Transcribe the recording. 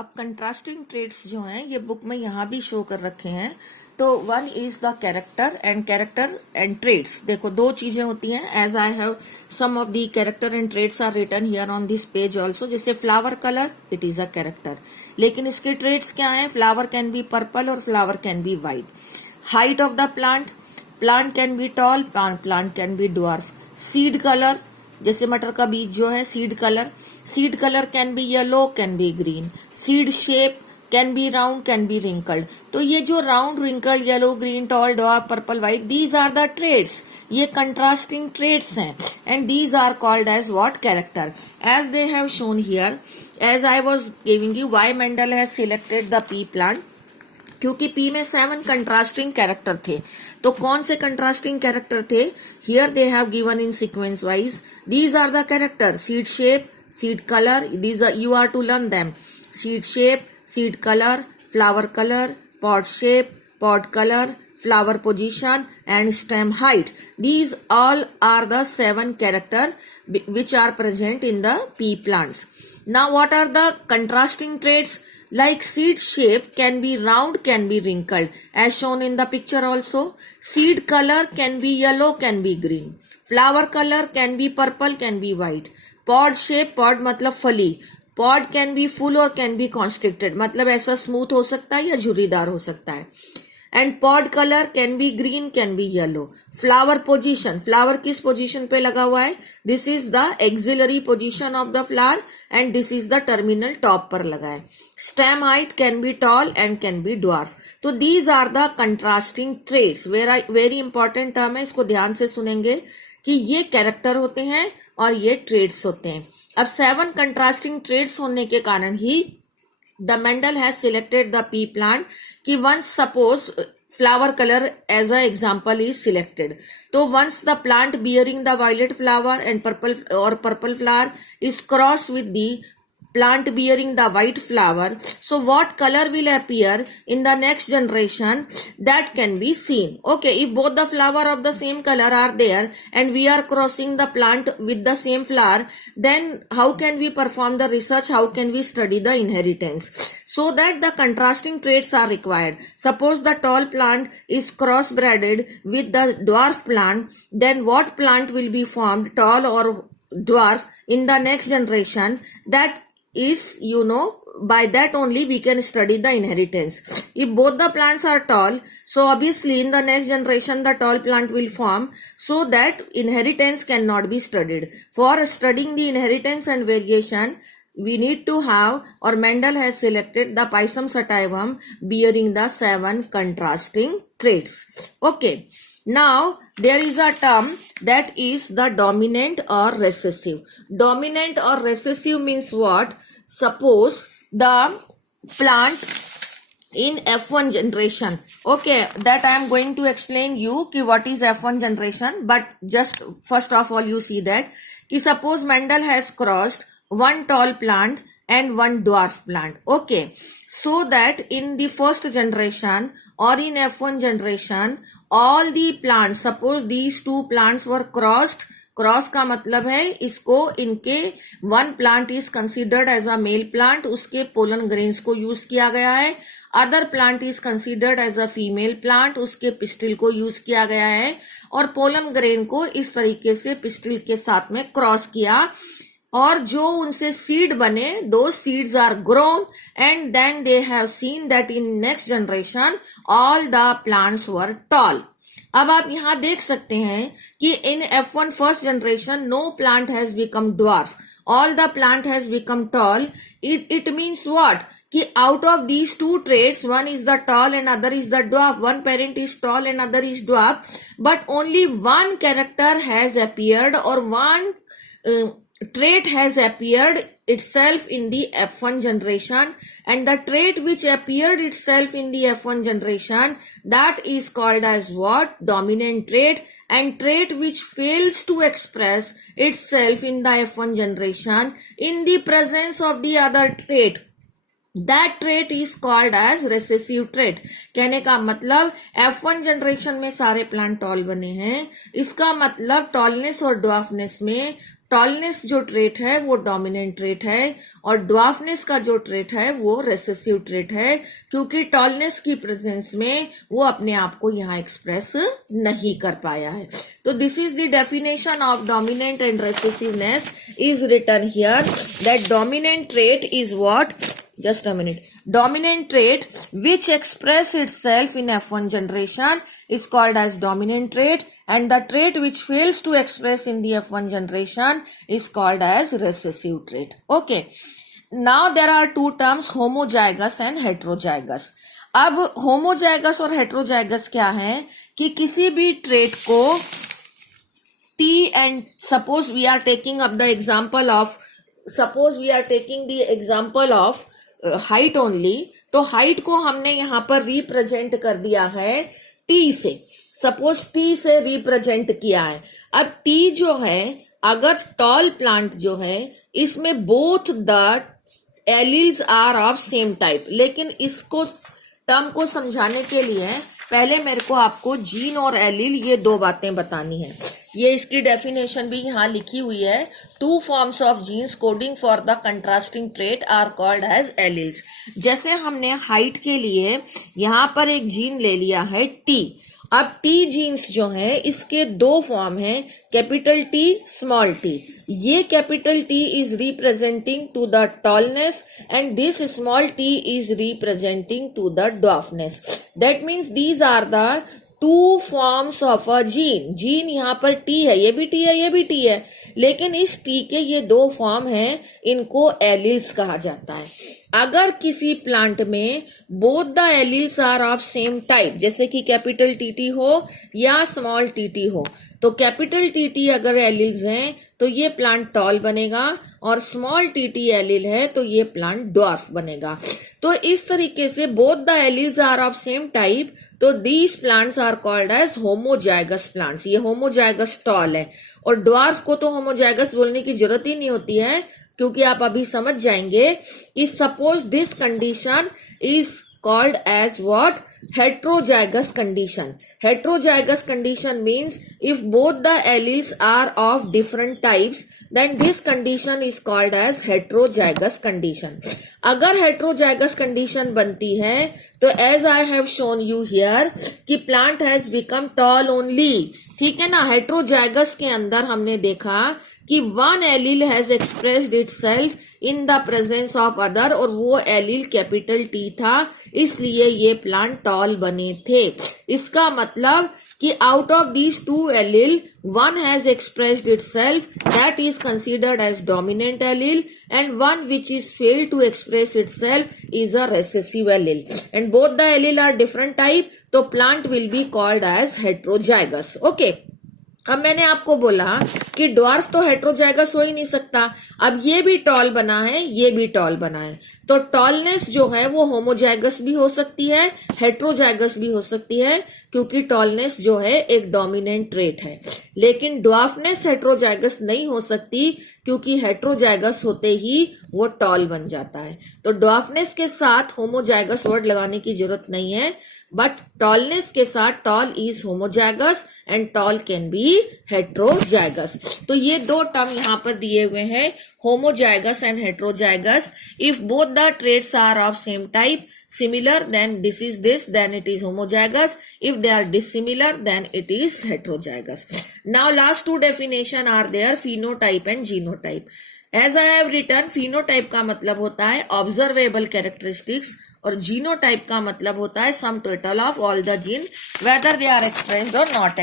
अब contrasting trades जो हैं ये बुक में यहाँ भी शो कर रखे हैं। तो one is the character and trades. देखो दो चीजें होती हैं। As I have some of the character and trades are written here on this page also. जैसे flower colour, it is a character, लेकिन इसके ट्रेड्स क्या हैं? फ्लावर कैन बी पर्पल और flower can be white. Height of the plant can be tall, plant can be dwarf. Seed colour, जैसे मटर का बीज जो है, seed colour can be yellow, can be green. Seed shape can be round, can be wrinkled. तो ये जो round, wrinkled, yellow, green, tall, dwarf, purple, white, these are the traits. ये कंट्रास्टिंग ट्रेड्स हैं and these are called as what? Character. As they have shown here, as I was giving you, why Mendel has selected the pea plant, क्योंकि pea में 7 contrasting character थे। तो कौन से contrasting character थे? Here they have given in sequence wise. These are the character: seed shape, seed colour, these are you are to learn them. Seed shape, seed color, flower color, pod shape, pod color, flower position and stem height. These all are the 7 character which are present in the pea plants. Now what are the contrasting traits? Like seed shape can be round, can be wrinkled, as shown in the picture also. Seed color can be yellow, can be green. Flower color can be purple, can be white. Pod shape, pod मतलब फली, pod can be full और can be constricted, मतलब ऐसा smooth हो सकता है या झुर्रीदार हो सकता है। And pod colour can be green, can be yellow. Flower position, flower किस पोजीशन पे लगा हुआ है? This is the axillary position of the flower and this is the terminal top पर लगा है। Stem height can be tall and can be dwarf. तो these are the contrasting traits. Very important term है, इसको ध्यान से सुनेंगे कि ये कैरेक्टर होते हैं और ये ट्रेड्स होते हैं। अब 7 कंट्रास्टिंग ट्रेड्स होने के कारण ही the Mendel has selected the pea plant कि once suppose flower colour as a example is selected, तो once the plant bearing the violet flower and purple flower is cross with the plant bearing the white flower, so what color will appear in the next generation? That can be seen. Okay, if both the flower of the same color are there and we are crossing the plant with the same flower, then how can we perform the research? How can we study the inheritance? So that the contrasting traits are required. Suppose the tall plant is crossbreeded with the dwarf plant, then what plant will be formed, tall or dwarf, in the next generation? That is, by that only we can study the inheritance. If both the plants are tall, so obviously in the next generation the tall plant will form, so that inheritance cannot be studied. For studying the inheritance and variation, we need to have, or Mendel has selected the Pisum sativum bearing the 7 contrasting traits. Okay. Now there is a term that is the dominant or recessive. Dominant or recessive means what? Suppose the plant in F1 generation. Okay, that I am going to explain you ki what is F1 generation, but just first of all you see that ki suppose Mendel has crossed one tall plant and one dwarf plant. Okay, so that in the first generation or in F1 generation, all the plants, suppose these two plants were crossed. Cross का मतलब है इसको, इनके one plant is considered as a male plant, उसके pollen grains को use किया गया है। Other plant is considered as a female plant, उसके पिस्टिल को यूज किया गया है और पोलन ग्रेन को इस तरीके से पिस्टिल के साथ में क्रॉस किया और जो उनसे सीड बने, दो seeds are grown and then they have seen that in next generation all the plants were tall. अब आप यहां देख सकते हैं कि इन F1 first generation no plant has become dwarf, all the plant has become tall. It means what कि out of these two traits, one is the tall and other is the dwarf, one parent is tall and other is dwarf, but only one character has appeared और one trait has appeared itself in the F1 generation, and the trait which appeared itself in the F1 generation, that is called as what? Dominant trait. And trait which fails to express itself in the F1 generation in the presence of the other trait, that trait is called as recessive trait. कहने का मतलब F1 generation में सारे plant tall बने हैं, इसका मतलब tallness और ड्वार्फनेस में टॉलनेस जो ट्रेट है वो डोमिनेंट ट्रेट है और ड्वार्फनेस का जो ट्रेट है वो रेसेसिव ट्रेट है, क्योंकि टॉलनेस की प्रेजेंस में वो अपने आप को यहाँ एक्सप्रेस नहीं कर पाया है। तो this is the definition of dominant and recessiveness is written here, that dominant trait is what, just a minute, dominant trait which express itself in F1 generation is called as dominant trait, and the trait which fails to express in the F1 generation is called as recessive trait. Okay, now there are two terms, homozygous and heterozygous. अब homozygous और heterozygous क्या है कि किसी भी trait को T, and suppose we are taking up the example of height only, तो height को हमने यहाँ पर रिप्रेजेंट कर दिया है टी से, सपोज टी से रिप्रेजेंट किया है। अब टी जो है, अगर टॉल प्लांट जो है इसमें both the alleles are of same type, लेकिन इसको टर्म को समझाने के लिए पहले मेरे को आपको जीन और एलील ये दो बातें बतानी है। ये इसकी डेफिनेशन भी यहाँ लिखी हुई है, two forms of genes coding for the contrasting trait are called as alleles. जैसे हमने हाइट के लिए यहाँ पर एक जीन ले लिया है टी, अब टी जीन्स जो है इसके दो फॉर्म है, कैपिटल टी स्मॉल टी। ये capital T is representing to the tallness and this small T is representing to the dwarfness. That means these are the two forms of a gene. Gene यहाँ पर T है, ये भी T है, ये भी T है, लेकिन इस टी के ये दो फॉर्म हैं, इनको एलील्स कहा जाता है। अगर किसी प्लांट में both the alleles are of same type, जैसे कि कैपिटल टी हो या स्मॉल टी हो, तो कैपिटल टी अगर एलील्स हैं तो ये प्लांट टॉल बनेगा, और स्मॉल टी एलील है तो ये प्लांट ड्वार्फ बनेगा। तो इस तरीके से both the alleles are of same type, तो these plants are called as homozygous plants. ये होमोजाइगस टॉल है, और ड्वार्फ को तो होमोजाइगस बोलने की जरूरत ही नहीं होती है, क्योंकि आप अभी समझ जाएंगे कि suppose this condition is called as what? Heterozygous condition. Heterozygous condition means if both the alleles are of different types, then this condition is called as heterozygous condition. अगर heterozygous condition बनती है तो as I have shown you here कि plant has become tall only, ठीक है ना। Heterozygous के अंदर हमने देखा कि one allele has expressed itself in the presence of other, और वो एलील कैपिटल टी था, इसलिए ये प्लांट टॉल बने थे। इसका मतलब कि out of these to allele one has expressed itself, that is considered as dominant allele, and one which is failed to express itself is a recessive allele, and both the allele are different type, तो plant will be called as heterozygous. Okay, अब मैंने आपको बोला कि dwarf तो heterozygous हो ही नहीं सकता। अब ये भी टॉल बना है, ये भी टॉल बना है, तो टॉलनेस जो है वो होमोजाइगस भी हो सकती है, हेट्रोजाइगस भी हो सकती है, क्योंकि टॉलनेस जो है एक डोमिनेंट ट्रेट है। लेकिन ड्वार्फनेस हेट्रोजाइगस नहीं हो सकती, क्योंकि हेट्रोजाइगस होते ही वो टॉल बन जाता है। तो ड्वार्फनेस के साथ होमोजाइगस वर्ड लगाने की जरूरत नहीं है, बट टॉलनेस के साथ tall is homozygous and tall can be heterozygous. तो ये दो टर्म यहां पर दिए हुए हैं, homozygous and heterozygous. If both the traits are of same type, similar, then this is this, then it is homozygous. If they are dissimilar, then it is heterozygous. Now last two definition are there, phenotype and genotype. As I have written, phenotype का मतलब होता है observable characteristics, और genotype का मतलब होता है sum total of all the gene whether they are expressed or not